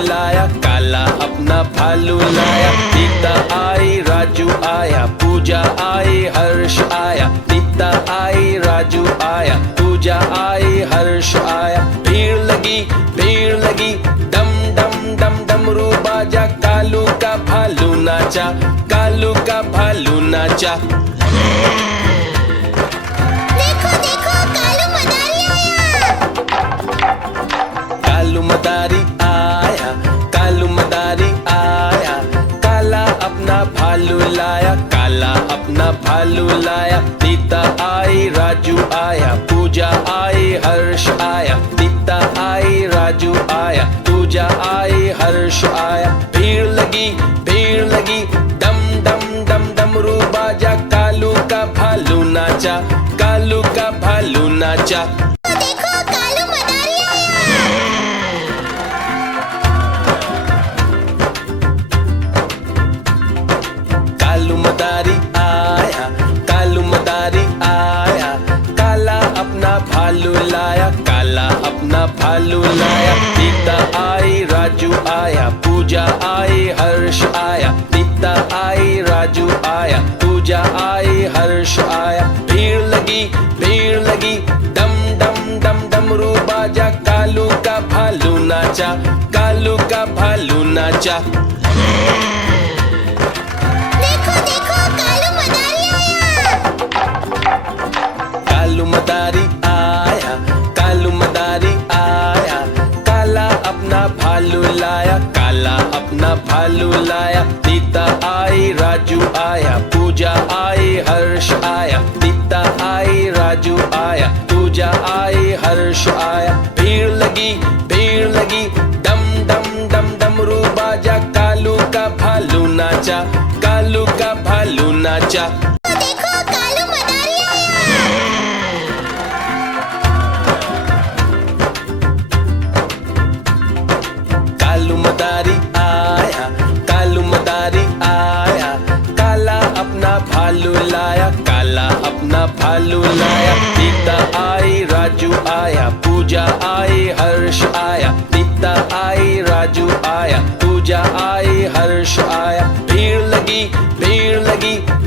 लाया, काला अपना भालू लाया। सीता आई, राजू आया, पूजा आई, हर्ष आया। सीता आई, राजू आया, पूजा आई, हर्ष आया। भीड़ लगी, डम डम डम डमरू बाजा। कालू का भालू नाचा, कालू का भालू नाचा। देखो देखो कालू मदारी आया। कालू मदारी आया, कालू मदारी आया। काला अपना भालू लाया, काला अपना भालू लाया। सीता आई, राजू आया, पूजा आई, हर्ष आया। सीता आई, राजू आया, पूजा आई, हर्ष आया। भीड़ लगी, डम डम डम डमरू बाजा। कालू का भालू नाचा, कालू का भालू नाचा। देखो कालू मदारी आया। कालू मदारी आया, कालू मदारी आया। काला अपना भालू लाया, काला अपना भालू लाया। सीता आई, राजू आया, पूजा आई, हर्ष आया। सीता आई, राजू आया, पूजा आई, हर्ष आया। भीड़ लगी, डम डम डम डमरू बाजा। कालू का भालू नाचा, कालू का भालू नाचा। देखो देखो कालू मदारी आया। कालू मदारी आया, कालू मदारी आया। काला अपना भालू लाया, काला अपना भालू लाया। सीता आई, राजू आया, पूजा आई, हर्ष आया। सीता आई, राजू आया, पूजा आई, हर्ष आया। भीड़ लगी, डम डम डम डमरू बाजा। कालू का भालू नाचा, कालू का भालू नाचा। देखो कालू मदारी आया। कालू मदारी आया, कालू मदारी आया। काला अपना भालू लाया, काला अपना भालू लाया। सीता आई, राजू आया, पूजा आई, हर्ष आया। सीता आई, राजू आया, पूजा आई, हर्ष आया। भीड़ लगी,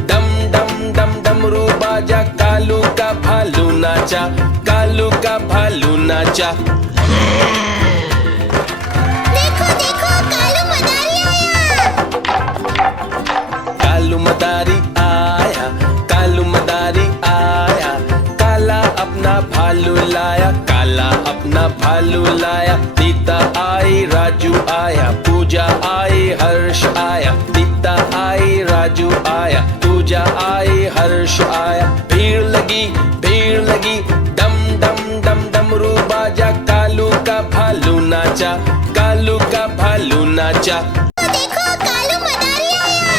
डम डम डम डमरू बाजा। कालू का भालू नाचा, कालू का भालू नाचा। देखो देखो कालू मदारी आया। कालू मदारी आया, कालू मदारी आया। काला अपना भालू लाया, काला अपना भालू लाया। सीता आई, राजू आया, पूजा आई, हर्ष आया। सीता आई, राजू आया, पूजा आई, हर्ष आया। भीड़ लगी, डम डम डम डमरू बाजा। कालू का भालू नाचा, कालू का भालू नाचा। देखो कालू मदारी आया।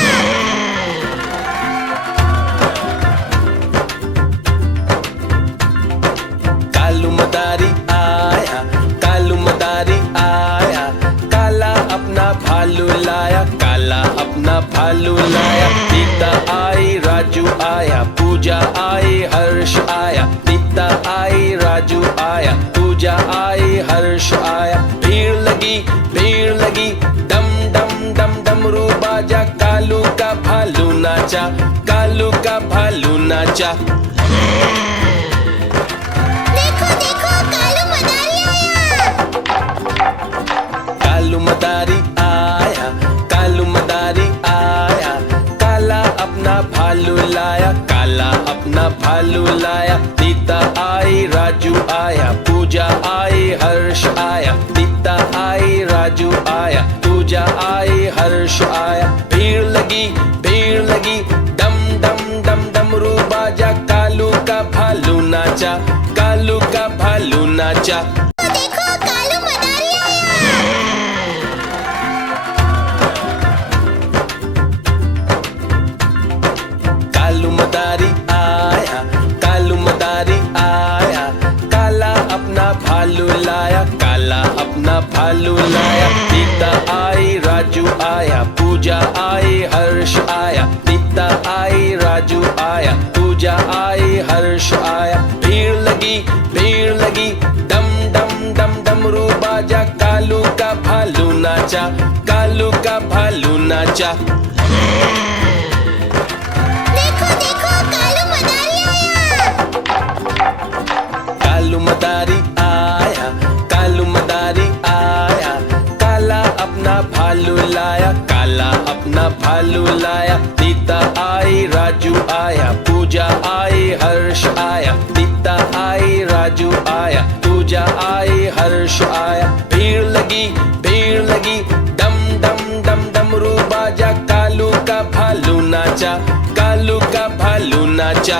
कालू मदारी आया, कालू मदारी आया। काला अपना भालू लाया, काला अपना भालू लाया। सीता आई, राजू आया, पूजा आई, हर्ष आया। सीता आई, राजू आया, पूजा आई, हर्ष आया। भीड़ लगी, डम डम डम डमरू बाजा। कालू का भालू नाचा, कालू का भालू नाचा। देखो देखो कालू मदारी आया। कालू मदारी आया, कालू मदारी आया। काला अपना भालू लाया, काला अपना भालू लाया। सीता आई, राजू आया, पूजा आई, हर्ष आया। सीता आई, राजू आया, पूजा आई, हर्ष आया। भीड़ लगी, डम डम डम डमरू बाजा। कालू का भालू नाचा, कालू का भालू नाचा। देखो कालू मदारी आया। कालू मदारी आया, कालू मदारी आया। काला अपना भालू लाया, काला अपना भालू लाया। सीता आई, राजू आया, पूजा आई, हर्ष आया। सीता आई, राजू आया, पूजा आई, हर्ष आया। भीड़ लगी, डम डम डम डमरू बाजा। कालू का भालू नाचा। नाचा, कालू का भालू नाचा। देखो देखो कालू मदारी आया। कालू मदारी आया, कालू मदारी आया, काला अपना भालू लाया, काला अपना भालू लाया। सीता आई, राजू आया, पूजा आई, हर्ष आया। सीता आई, राजू आया, पूजा आई, हर्ष आया। भीड़ लगी, डम डम डम डमरू बाजा, कालू का भालू नाचा, कालू का भालू नाचा।